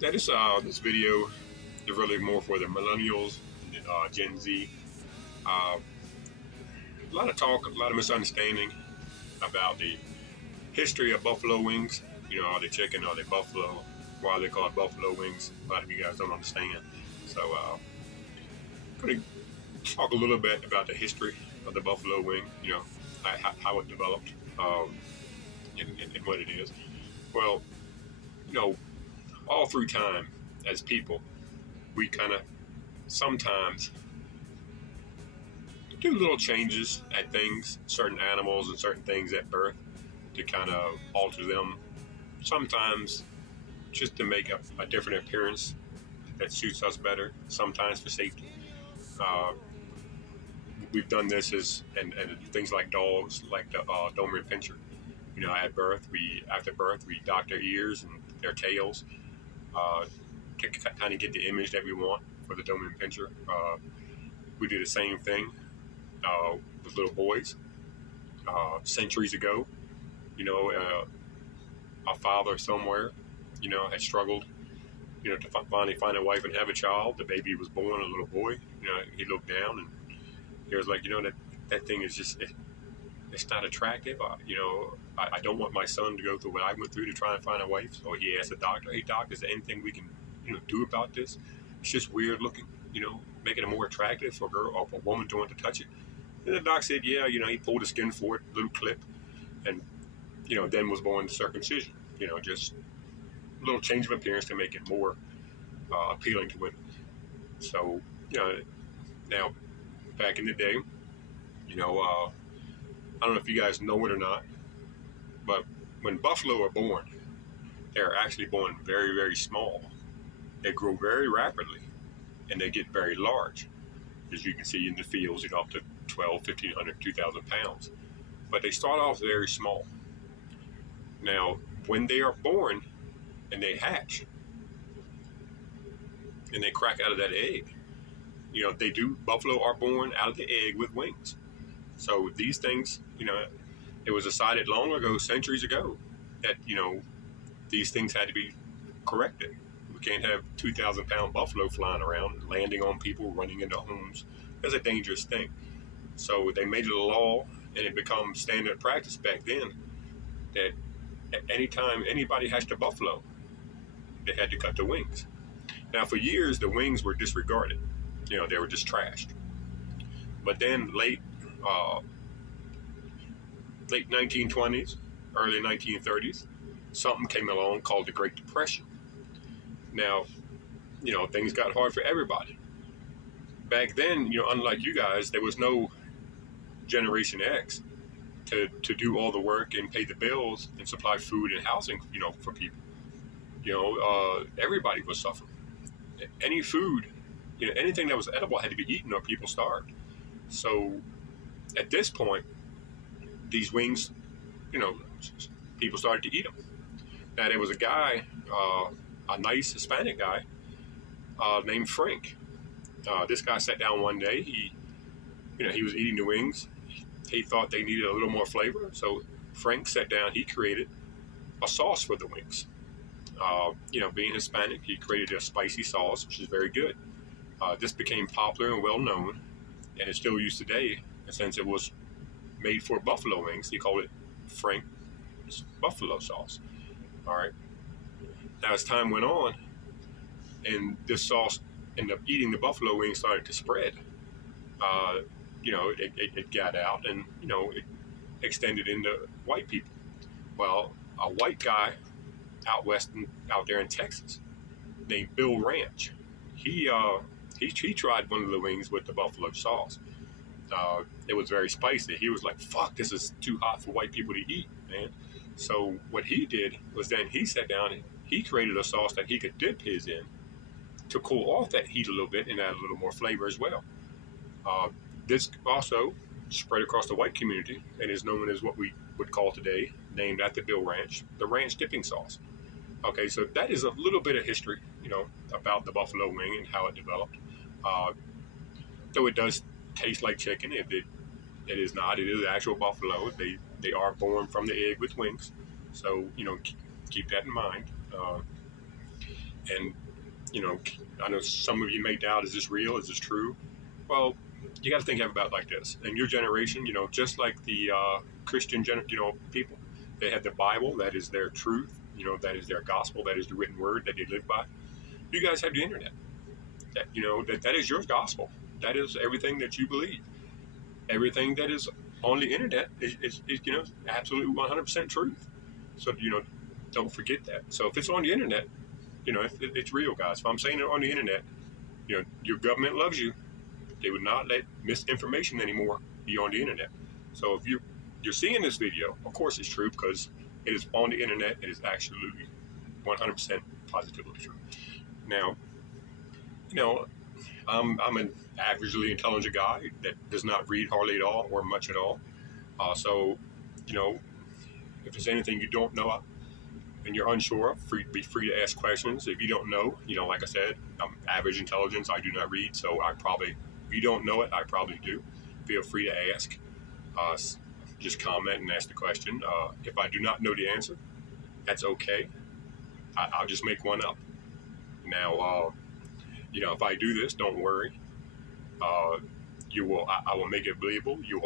that is this video is really more for the millennials, Gen Z. Uh, a lot of talk, a lot of misunderstanding about the history of buffalo wings. You know, are they chicken? Are they buffalo? Why are they called buffalo wings? A lot of you guys don't understand. So, going to talk a little bit about the history of the buffalo wing. You know, how it developed, and what it is. Well, you know, all through time, as people, we kind of sometimes do little changes at things, certain animals and certain things at birth, to kind of alter them. Sometimes just to make a different appearance that suits us better, sometimes for safety. We've done this and things like dogs, like the Doberman Pinscher. You know, after birth, we dock their ears and their tails to kind of get the image that we want for the Doberman Pinscher. We do the same thing with little boys centuries ago. You know, a father somewhere, you know, had struggled, you know, to finally find a wife and have a child. The baby was born, a little boy. You know, he looked down and he was like, you know, that thing is just, it's not attractive. You know, I don't want my son to go through what I went through to try and find a wife. So he asked the doctor, hey, doc, is there anything we can, you know, do about this? It's just weird looking, you know, making it more attractive for a girl or for a woman to want to touch it. And the doc said, yeah, you know, he pulled the skin for it, little clip, and, you know, then was born the circumcision. You know, just a little change of appearance to make it more appealing to women. So, you know, now, back in the day, you know, I don't know if you guys know it or not, but when buffalo are born, they're actually born very, very small. They grow very rapidly, and they get very large, as you can see in the fields, you know, up to 12, 1,500, 2,000 pounds. But they start off very small. Now, when they are born and they hatch, and they crack out of that egg, you know, buffalo are born out of the egg with wings. So these things, you know, it was decided long ago, centuries ago, that, you know, these things had to be corrected. We can't have 2,000-pound buffalo flying around, landing on people, running into homes. That's a dangerous thing. So they made it a law, and it became standard practice back then that anytime anybody hatched a buffalo, they had to cut the wings. Now, for years, the wings were disregarded. You know, they were just trashed. But then late 1920s, early 1930s, something came along called the Great Depression. Now, you know, things got hard for everybody. Back then, you know, unlike you guys, there was no Generation X to do all the work and pay the bills and supply food and housing, you know, for people. You know, everybody was suffering. Any food, you know, anything that was edible had to be eaten or people starved. So at this point, these wings, you know, people started to eat them. Now, there was a guy, a nice Hispanic guy named Frank. This guy sat down one day. He was eating the wings. He thought they needed a little more flavor. So Frank sat down. He created a sauce for the wings. You know, being Hispanic, he created a spicy sauce, which is very good. This became popular and well known, and it's still used today. And since it was made for buffalo wings, he called it Frank's buffalo sauce. All right. Now, as time went on, and this sauce ended up eating the buffalo wings, started to spread. You know, it got out, and you know, it extended into white people. Well, a white guy out there in Texas, named Bill Ranch, he tried one of the wings with the buffalo sauce. It was very spicy. He was like, "Fuck, this is too hot for white people to eat, man." So what he did was then he sat down and he created a sauce that he could dip his in to cool off that heat a little bit and add a little more flavor as well. This also spread across the white community and is known as what we would call today, named after Bill Ranch, the ranch dipping sauce. Okay, so that is a little bit of history, you know, about the buffalo wing and how it developed. Though it does taste like chicken, it is not. It is actual buffalo. They are born from the egg with wings, so you know, keep that in mind. And, you know, I know some of you may doubt, is this real? Is this true? Well, you got to think about it like this. In your generation, you know, just like the Christian, people, they had the Bible, that is their truth, you know, that is their gospel, that is the written word that they live by. You guys have the internet. That, you know, that is your gospel. That is everything that you believe. Everything that is on the internet is you know, absolutely 100% truth. So, you know, don't forget that. So if it's on the internet, you know, it's real, guys. If I'm saying it on the internet, you know, your government loves you. They would not let misinformation anymore be on the internet. So if you're seeing this video, of course it's true because it is on the internet. It is absolutely 100% positively true. Now, you know, I'm an averagely intelligent guy that does not read hardly at all or much at all. So, you know, if there's anything you don't know and you're unsure, be free to ask questions. If you don't know, you know, like I said, I'm average intelligence. I do not read, so if you don't know it, I probably do. Feel free to ask. Just comment and ask the question. If I do not know the answer, that's okay. I'll just make one up. Now, you know, if I do this, don't worry. I will make it believable. You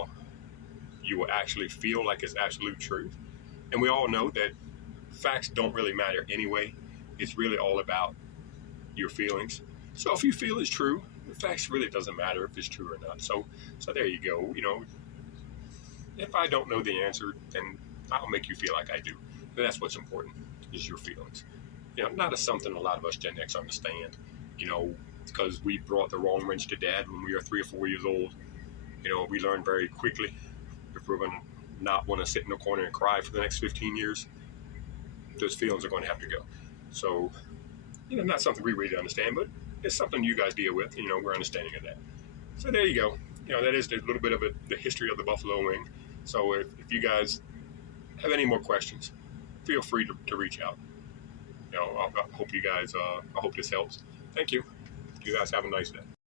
will actually feel like it's absolute truth. And we all know that facts don't really matter anyway. It's really all about your feelings. So if you feel it's true, the facts really doesn't matter if it's true or not. So there you go. You know, if I don't know the answer, then I'll make you feel like I do. And that's what's important, is your feelings. You know, not as something a lot of us Gen X understand, you know, because we brought the wrong wrench to dad when we were 3 or 4 years old. You know, we learned very quickly if we're going to not want to sit in the corner and cry for the next 15 years, those feelings are going to have to go. So, you know, not something we really understand, but it's something you guys deal with. You know, we're understanding of that. So there you go. You know, that is a little bit of the history of the buffalo wing. So if you guys have any more questions, feel free to reach out. You know, I hope you guys, I hope this helps. Thank you. You guys have a nice day.